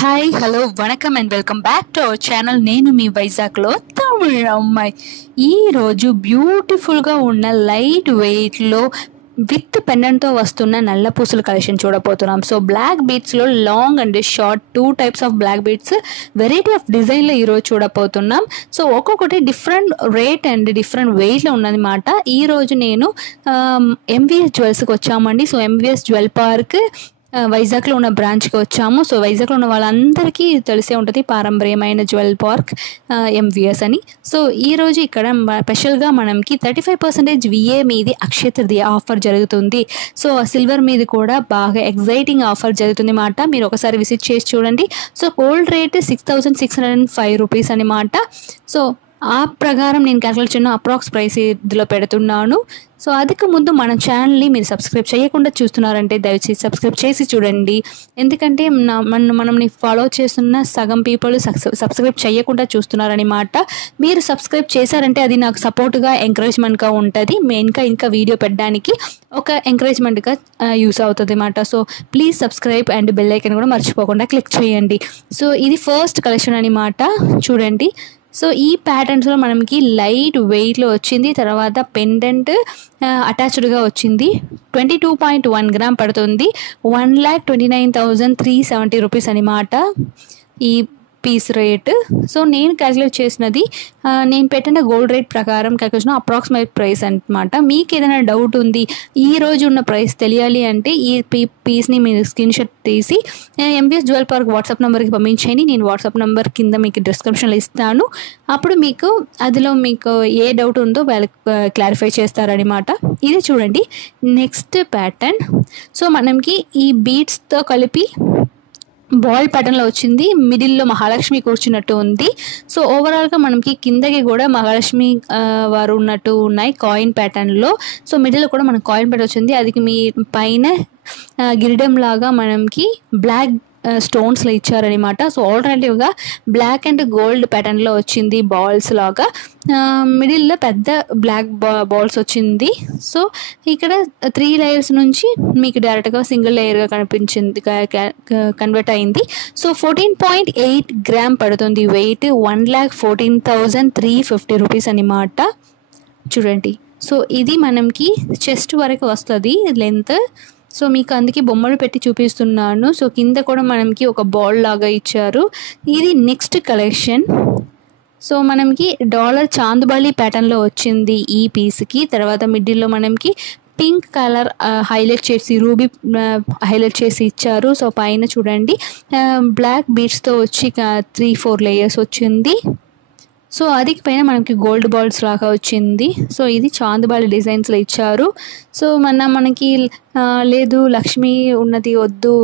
Hi hello vanakkam and welcome back to our channel. నేను మీ వైజాగ్లో తమిళ అమ్మాయి. ఈరోజు బ్యూటిఫుల్గా ఉన్న లైట్ వెయిట్లో విత్ పెండెంట్తో వస్తున్న నల్ల పూసల కలెక్షన్ చూడబోతున్నాం. సో బ్లాక్ బీడ్స్లో long and short 2 types of black beads variety of డిజైన్లో ఈరోజు చూడబోతున్నాం. సో ఒక్కొక్కటి డిఫరెంట్ రేట్ అండ్ డిఫరెంట్ వెయిట్లో ఉన్నదన్నమాట. ఈరోజు నేను ఎంవిఎస్ జ్యువెల్స్కి వచ్చామండి. సో ఎంవిఎస్ జ్యువెల్ పార్క్ వైజాగ్లో ఉన్న బ్రాంచ్కి వచ్చాము. సో వైజాగ్లో ఉన్న వాళ్ళందరికీ తెలిసే ఉంటుంది పారంపర్యమైన జ్యువెల్ పార్క్ ఎంవిఎస్ అని. సో ఈరోజు ఇక్కడ స్పెషల్గా మనకి 35% విఏ మీది అక్షయ తృతీయ ఆఫర్ జరుగుతుంది. సో సిల్వర్ మీద కూడా బాగా ఎగ్జైటింగ్ ఆఫర్ జరుగుతుంది అన్నమాట. మీరు ఒకసారి విజిట్ చేసి చూడండి. సో గోల్డ్ రేట్ 6,605 రూపీస్ అనమాట. సో ఆ ప్రకారం నేను క్యాల్కులేట్ చేయను, అప్రాక్స్ ప్రైస్ ఇందులో పెడుతున్నాను. సో అదికి ముందు మన ఛానల్ని మీరు సబ్స్క్రైబ్ చేయకుండా చూస్తున్నారంటే దయచేసి సబ్స్క్రైబ్ చేసి చూడండి. ఎందుకంటే మనల్ని ఫాలో చేస్తున్న సగం పీపుల్ సబ్స్క్రైబ్ చేయకుండా చూస్తున్నారనమాట. మీరు సబ్స్క్రైబ్ చేశారంటే అది నాకు సపోర్ట్గా ఎంకరేజ్మెంట్గా ఉంటుంది. ఇంకా వీడియో పెట్టడానికి ఒక ఎంకరేజ్మెంట్గా యూస్ అవుతుంది అన్నమాట. So please subscribe and bell icon కూడా మర్చిపోకుండా క్లిక్ చేయండి. సో ఇది ఫస్ట్ కలెక్షన్ అనమాట, చూడండి. సో ఈ ప్యాటర్న్స్లో మనకి లైట్ వెయిట్లో వచ్చింది. తర్వాత పెండెంట్ అటాచ్డ్గా వచ్చింది. 22.1 గ్రామ్ పడుతుంది. 1,29,370 రూపీస్ అనమాట ఈ పీస్ రేట్. సో నేను క్యాల్కులేట్ చేసినది నేను పెట్టిన గోల్డ్ రేట్ ప్రకారం క్యాల్కులేషన్ అప్రాక్సిమేట్ ప్రైస్ అనమాట. మీకు ఏదైనా డౌట్ ఉంది, ఈ రోజు ఉన్న ప్రైస్ తెలియాలి అంటే ఈ పీస్ని మీరు స్క్రీన్ షాట్ తీసి ఎంవిఎస్ జ్యువెల్ పార్క్ వాట్సాప్ నెంబర్కి పంపించండి. నేను వాట్సాప్ నెంబర్ కింద మీకు డిస్క్రిప్షన్లో ఇస్తాను. అప్పుడు మీకు అదిలో మీకు ఏ డౌట్ ఉందో వాళ్ళకి క్లారిఫై చేస్తారనమాట. ఇది చూడండి నెక్స్ట్ ప్యాటర్న్. సో మనకి ఈ బీడ్స్తో కలిపి బాల్ ప్యాటర్న్లో వచ్చింది. మిడిల్లో మహాలక్ష్మి కూర్చున్నట్టు ఉంది. సో ఓవరాల్గా మనకి కిందకి కూడా మహాలక్ష్మి వారు ఉన్నట్టు ఉన్నాయి కాయిన్ ప్యాటర్న్లో. సో మిడిల్లో కూడా మనకు కాయిన్ ప్యాటర్న్ వచ్చింది. అది మీ పైన గిరిడం లాగా మనకి బ్లాక్ స్టోన్స్లో ఇచ్చారనమాట. సో ఆల్టర్నేటివ్గా బ్లాక్ అండ్ గోల్డ్ ప్యాటర్న్లో వచ్చింది బాల్స్ లాగా. మిడిల్లో పెద్ద బ్లాక్ బాల్స్ వచ్చింది. సో ఇక్కడ 3 లేయర్స్ నుంచి మీకు డైరెక్ట్గా సింగిల్ లేయర్గా కనిపించింది, కన్వర్ట్ అయింది. సో 14.8 గ్రామ్ పడుతుంది వెయిట్. 1,14,350 రూపీస్ అనమాట. చూడండి. సో ఇది మనకి చెస్ట్ వరకు వస్తుంది లెంత్. సో మీకు అందుకే బొమ్మలు పెట్టి చూపిస్తున్నాను. సో కింద కూడా మనకి ఒక బాల్ లాగా ఇచ్చారు. ఇది నెక్స్ట్ కలెక్షన్. సో మనకి డాలర్ చాందుబాలి ప్యాటర్న్లో వచ్చింది ఈ పీస్కి. తర్వాత మిడిల్లో మనకి పింక్ కలర్ హైలైట్ చేసి రూబీ హైలైట్ చేసి ఇచ్చారు. సో పైన చూడండి బ్లాక్ బీడ్స్తో వచ్చి 3-4 లేయర్స్ వచ్చింది. సో అది పైన మనకి గోల్డ్ బాల్స్ లాగా వచ్చింది. సో ఇది చాందుబాలి డిజైన్స్లో ఇచ్చారు. సో మనకి లేదు లక్ష్మి ఉన్నది వద్దు,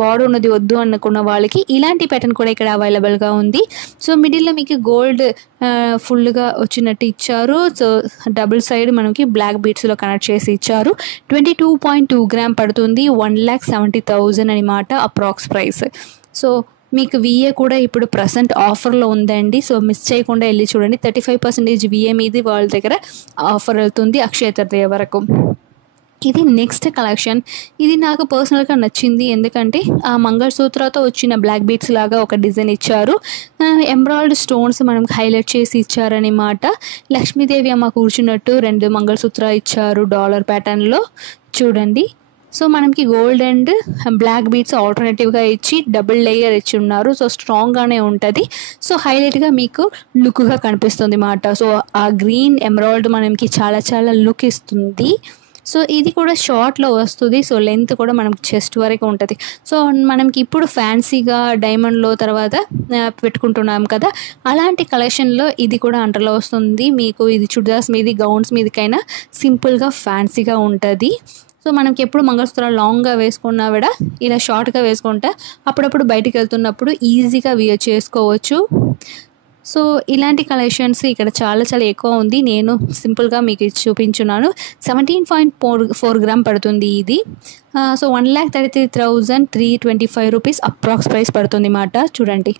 గాడ్ ఉన్నది వద్దు అనుకున్న వాళ్ళకి ఇలాంటి ప్యాటర్న్ కూడా ఇక్కడ అవైలబుల్గా ఉంది. సో మిడిల్లో మీకు గోల్డ్ ఫుల్గా వచ్చినట్టు ఇచ్చారు. సో డబుల్ సైడ్ మనకి బ్లాక్ బీడ్స్లో కనెక్ట్ చేసి ఇచ్చారు. 22.2 గ్రామ్ పడుతుంది. 1,70,000 అనమాట అప్రాక్స్ ప్రైస్. సో మీకు విఏ కూడా ఇప్పుడు ప్రజెంట్ ఆఫర్లో ఉందండి. సో మిస్ చేయకుండా వెళ్ళి చూడండి. 35% విఏ మీది వాళ్ళ దగ్గర ఆఫర్ వెళ్తుంది అక్షయ తృతీయ వరకు. ఇది నెక్స్ట్ కలెక్షన్. ఇది నాకు పర్సనల్గా నచ్చింది. ఎందుకంటే ఆ మంగళసూత్రతో వచ్చిన బ్లాక్ బీడ్స్ లాగా ఒక డిజైన్ ఇచ్చారు. ఎంబ్రాయిడ్ స్టోన్స్ మనకు హైలైట్ చేసి ఇచ్చారనమాట. లక్ష్మీదేవి అమ్మ కూర్చున్నట్టు 2 మంగళసూత్ర ఇచ్చారు డాలర్ ప్యాటర్న్లో. చూడండి. సో మనకి గోల్డ్ అండ్ బ్లాక్ బీడ్స్ ఆల్టర్నేటివ్గా ఇచ్చి డబుల్ లేయర్ ఇచ్చి ఉన్నారు. సో స్ట్రాంగ్గానే ఉంటుంది. సో హైలైట్గా మీకు లుక్గా కనిపిస్తుంది అన్నమాట. సో ఆ గ్రీన్ ఎమరాల్డ్ మనకి చాలా చాలా లుక్ ఇస్తుంది. సో ఇది కూడా షార్ట్లో వస్తుంది. సో లెంత్ కూడా మనకి చెస్ట్ వరకు ఉంటుంది. సో మనకి ఇప్పుడు ఫ్యాన్సీగా డైమండ్లో తర్వాత పెట్టుకుంటున్నాం కదా, అలాంటి కలెక్షన్లో ఇది కూడా అండర్లో వస్తుంది. మీకు ఇది చుడిదార్స్ మీది గౌన్స్ మీదకైనా సింపుల్గా ఫ్యాన్సీగా ఉంటుంది. సో మనకి ఎప్పుడు మంగళసూత్రాలు లాంగ్గా వేసుకున్నా కూడా ఇలా షార్ట్గా వేసుకుంటే అప్పుడప్పుడు బయటికి వెళ్తున్నప్పుడు ఈజీగా వియర్ చేసుకోవచ్చు. సో ఇలాంటి కలెక్షన్స్ ఇక్కడ చాలా చాలా ఎక్కువ ఉంది. నేను సింపుల్గా మీకు చూపించున్నాను. 17.4 గ్రామ్ పడుతుంది ఇది. సో 1,33,325 రూపీస్ అప్రాక్స్ ప్రైస్ పడుతుంది అన్నమాట. చూడండి.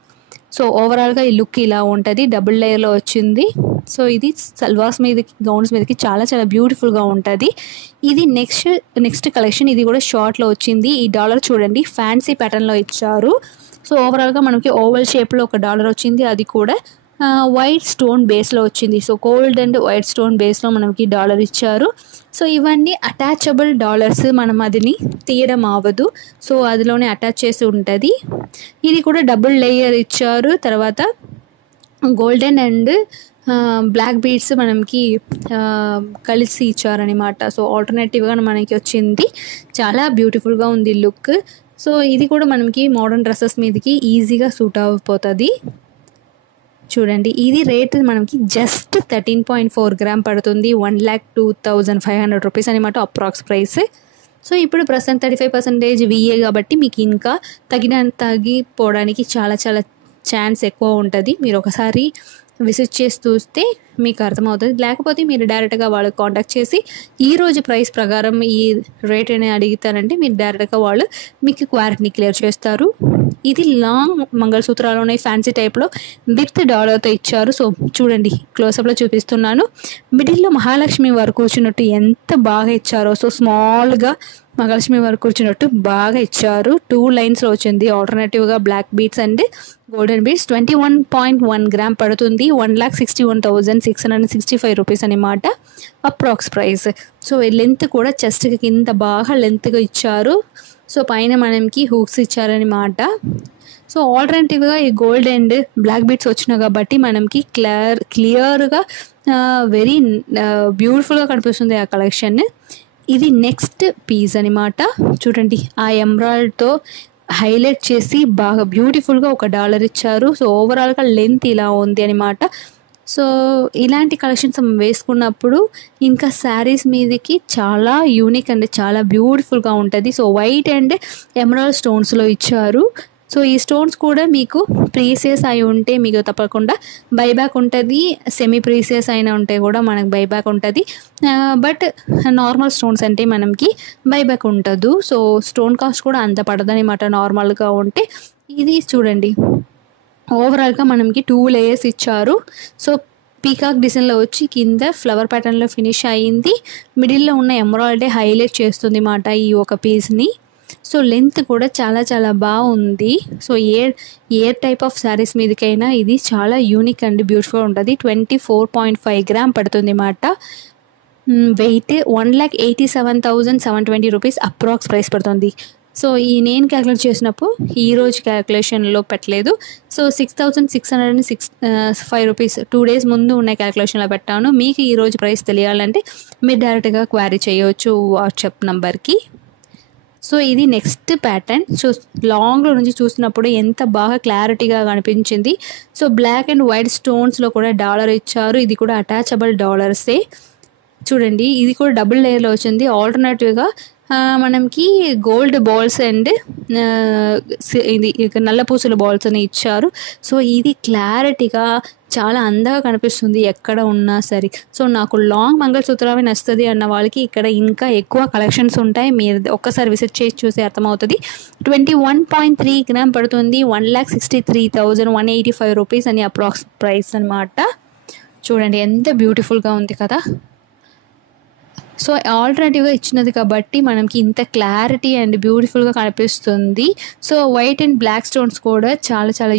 సో ఓవరాల్గా ఈ లుక్ ఇలా ఉంటుంది. డబుల్ లేయర్లో వచ్చింది. సో ఇది సల్వార్స్ మీదకి గౌన్స్ మీదకి చాలా చాలా బ్యూటిఫుల్గా ఉంటుంది. ఇది నెక్స్ట్ కలెక్షన్. ఇది కూడా షార్ట్లో వచ్చింది. ఈ డాలర్ చూడండి ఫ్యాన్సీ ప్యాటర్న్లో ఇచ్చారు. సో ఓవరాల్గా మనకి ఓవల్ షేప్లో ఒక డాలర్ వచ్చింది, అది కూడా వైట్ స్టోన్ బేస్లో వచ్చింది. So gold and white stone బేస్లో మనకి డాలర్ ఇచ్చారు. సో ఇవన్నీ అటాచబుల్ డాలర్స్, మనం అదిని తీయడం అవ్వదు, సో అదిలోనే అటాచ్ చేసి ఉంటుంది. ఇది కూడా డబుల్ లేయర్ ఇచ్చారు. తర్వాత గోల్డెన్ అండ్ బ్లాక్ బీడ్స్ మనకి కలిసి ఇచ్చారనమాట. సో ఆల్టర్నేటివ్గా మనకి వచ్చింది, చాలా బ్యూటిఫుల్గా ఉంది లుక్. సో ఇది కూడా మనకి మోడర్న్ డ్రెస్సెస్ మీదకి ఈజీగా సూట్ అయిపోతుంది. చూడండి, ఇది రేట్ మనకి జస్ట్ 13.4 గ్రామ్ పడుతుంది, 1,02,500 రూపీస్ అనమాట అప్రాక్స్ ప్రైస్. సో ఇప్పుడు ప్రస్తుతం 35% VA కాబట్టి మీకు ఇంకా తగ్గిపోవడానికి చాలా చాలా ఛాన్స్ ఎక్కువ ఉంటుంది. మీరు ఒకసారి విజిట్ చేసి చూస్తే మీకు అర్థమవుతుంది. లేకపోతే మీరు డైరెక్ట్గా వాళ్ళకి కాంటాక్ట్ చేసి ఈరోజు ప్రైస్ ప్రకారం ఈ రేట్ అని అడిగితారంటే మీరు డైరెక్ట్గా వాళ్ళు మీకు క్వాలిటీని క్లియర్ చేస్తారు. ఇది లాంగ్ మంగళసూత్రాలు ఫ్యాన్సీ టైప్లో విత్ డాలర్తో ఇచ్చారు. సో చూడండి, క్లోజప్లో చూపిస్తున్నాను. మిడిల్లో మహాలక్ష్మి వారు కూర్చున్నట్టు ఎంత బాగా ఇచ్చారో. సో స్మాల్గా మహాలక్ష్మి వారు కూర్చున్నట్టు బాగా ఇచ్చారు. 2 లైన్స్లో వచ్చింది. ఆల్టర్నేటివ్గా black beads and golden beads. 21.1 gram పడుతుంది, 1,61,665 రూపీస్ అనమాట అప్రాక్స్ ప్రైస్. సో లెంత్ కూడా చెస్ట్కి కింద బాగా లెంత్గా ఇచ్చారు. సో పైన మనకి హూక్స్ ఇచ్చారనమాట. సో ఆల్టర్నేటివ్గా ఈ గోల్డ్ అండ్ బ్లాక్ బీడ్స్ వచ్చినాయి కాబట్టి మనకి క్లియర్గా వెరీ బ్యూటిఫుల్గా కనిపిస్తుంది ఆ కలెక్షన్. ఇది నెక్స్ట్ పీస్ అనమాట. చూడండి, ఆ ఎమరాల్డ్తో హైలైట్ చేసి బాగా బ్యూటిఫుల్గా ఒక డాలర్ ఇచ్చారు. సో ఓవరాల్గా లెంత్ ఇలా ఉంది అనమాట. సో ఇలాంటి కలెక్షన్స్ వేసుకున్నప్పుడు ఇంకా శారీస్ మీదకి చాలా యూనిక్ అండ్ చాలా బ్యూటిఫుల్గా ఉంటుంది. సో వైట్ అండ్ ఎమరాల్డ్ స్టోన్స్లో ఇచ్చారు. సో ఈ స్టోన్స్ కూడా మీకు ప్రీసియస్ అయి ఉంటే మీకు తప్పకుండా బైబ్యాక్ ఉంటుంది, సెమీ ప్రీసియస్ అయినా ఉంటే కూడా మనకు బైబ్యాక్ ఉంటుంది. బట్ నార్మల్ స్టోన్స్ అంటే మనకి బైబ్యాక్ ఉండదు. సో స్టోన్ కాస్ట్ కూడా అంత పడదనమాట నార్మల్గా ఉంటే. ఇది చూడండి, ఓవరాల్గా మనకి 2 లేయర్స్ ఇచ్చారు. సో పీకాక్ డిజైన్లో వచ్చి కింద ఫ్లవర్ ప్యాటర్న్లో ఫినిష్ అయ్యింది. మిడిల్లో ఉన్న ఎమరాల్డే హైలైట్ చేస్తుంది అన్నమాట ఈ ఒక పీస్ని. సో లెంత్ కూడా చాలా చాలా బాగుంది. సో ఏ టైప్ ఆఫ్ శారీస్ మీదకైనా ఇది చాలా యూనిక్ అండ్ బ్యూటిఫుల్ ఉంటుంది. 24.5 గ్రామ్ పడుతుంది అన్నమాట. వెయిట్ 1,87,720 రూపీస్ అప్రాక్స్ ప్రైస్ పడుతుంది. సో నేను క్యాలిక్యులేట్ చేసినప్పుడు ఈరోజు క్యాలిక్యులేషన్లో పెట్టలేదు. సో 6,605 రూపీస్ 2 డేస్ ముందు ఉన్న క్యాలిక్యులేషన్లో పెట్టాను. మీకు ఈరోజు ప్రైస్ తెలియాలంటే మీరు డైరెక్ట్గా క్వారీ చేయవచ్చు వాట్సాప్ నంబర్కి. సో ఇది నెక్స్ట్ ప్యాటర్న్. సో లాంగ్లో నుంచి చూసినప్పుడు ఎంత బాగా క్లారిటీగా కనిపించింది. సో బ్లాక్ అండ్ వైట్ స్టోన్స్లో కూడా డాలర్ ఇచ్చారు. ఇది కూడా అటాచబుల్ డాలర్సే. చూడండి, ఇది కూడా డబుల్ లేయర్లో వచ్చింది. ఆల్టర్నేటివ్గా మనకి గోల్డ్ బాల్స్ అండ్ ఇది నల్ల పూసల బాల్స్ అని ఇచ్చారు. సో ఇది క్లారిటీగా చాలా అందంగా కనిపిస్తుంది ఎక్కడ ఉన్నా సరే. సో నాకు లాంగ్ మంగళసూత్రమే నచ్చుతుంది అన్న వాళ్ళకి ఇక్కడ ఇంకా ఎక్కువ కలెక్షన్స్ ఉంటాయి. మీరు ఒక్కసారి విజిట్ చేసి చూసి అర్థమవుతుంది. 21.3 గ్రామ్ పడుతుంది, 1,63,185 రూపీస్ అని అప్రాక్స్ ప్రైస్ అనమాట. చూడండి ఎంత బ్యూటిఫుల్గా ఉంది కదా. సో ఆల్టర్నేటివ్గా ఇచ్చినది కాబట్టి మనకి ఇంత క్లారిటీ అండ్ బ్యూటిఫుల్గా కనిపిస్తుంది. So white and black stones కూడా చాలా చాలా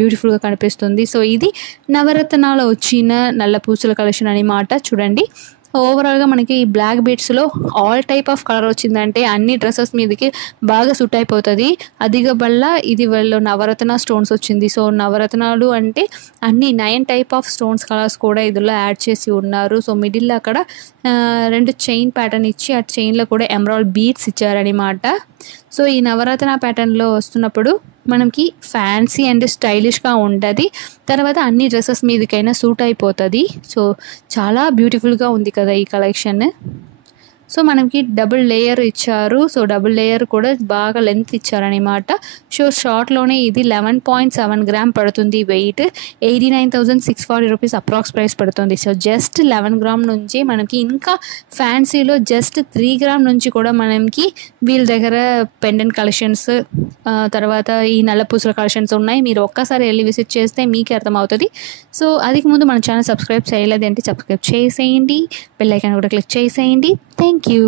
బ్యూటిఫుల్గా కనిపిస్తుంది. సో ఇది నవరత్నాలు వచ్చిన నల్ల పూసల కలెక్షన్ అనమాట. చూడండి, ఓవరాల్గా మనకి ఈ బ్లాక్ బీడ్స్లో ఆల్ టైప్ ఆఫ్ కలర్ వచ్చిందంటే అన్ని డ్రెస్సెస్ మీదకి బాగా సూట్ అయిపోతుంది. అదిగా వల్ల ఇది వాళ్ళు నవరత్న స్టోన్స్ వచ్చింది. సో నవరత్నాలు అంటే అన్ని 9 టైప్ ఆఫ్ స్టోన్స్ కలర్స్ కూడా ఇందులో యాడ్ చేసి ఉన్నారు. సో మిడిల్లో అక్కడ 2 చైన్ ప్యాటర్న్ ఇచ్చి ఆ చైన్లో కూడా ఎమరాల్డ్ బీడ్స్ ఇచ్చారనమాట. సో ఈ నవరత్న ప్యాటర్న్లో వస్తున్నప్పుడు మనకి ఫ్యాన్సీ అండ్ స్టైలిష్గా ఉంటుంది. తర్వాత అన్ని డ్రెస్సెస్ మీదకైనా సూట్ అయిపోతుంది. సో చాలా బ్యూటిఫుల్గా ఉంది కదా ఈ కలెక్షన్. సో మనకి డబుల్ లేయర్ ఇచ్చారు. సో డబుల్ లేయర్ కూడా బాగా లెంత్ ఇచ్చారనమాట. సో షార్ట్లోనే ఇది 11.7 గ్రామ్ పడుతుంది. వెయిట్ 89,640 రూపీస్ అప్రాక్స్ ప్రైస్ పడుతుంది. సో జస్ట్ 11 గ్రామ్ నుంచి మనకి ఇంకా ఫ్యాన్సీలో జస్ట్ 3 గ్రామ్ నుంచి కూడా మనకి వీళ్ళ దగ్గర పెండెంట్ కలెక్షన్స్, తర్వాత ఈ నల్లపూసల కలెక్షన్స్ ఉన్నాయి. మీరు ఒక్కసారి వెళ్ళి విజిట్ చేస్తే మీకే అర్థమవుతుంది. సో అదికి ముందు మన ఛానల్ సబ్స్క్రైబ్ చేయలేదంటే సబ్స్క్రైబ్ చేసేయండి, బెల్ ఐకాన్ కూడా క్లిక్ చేసేయండి. Thank you.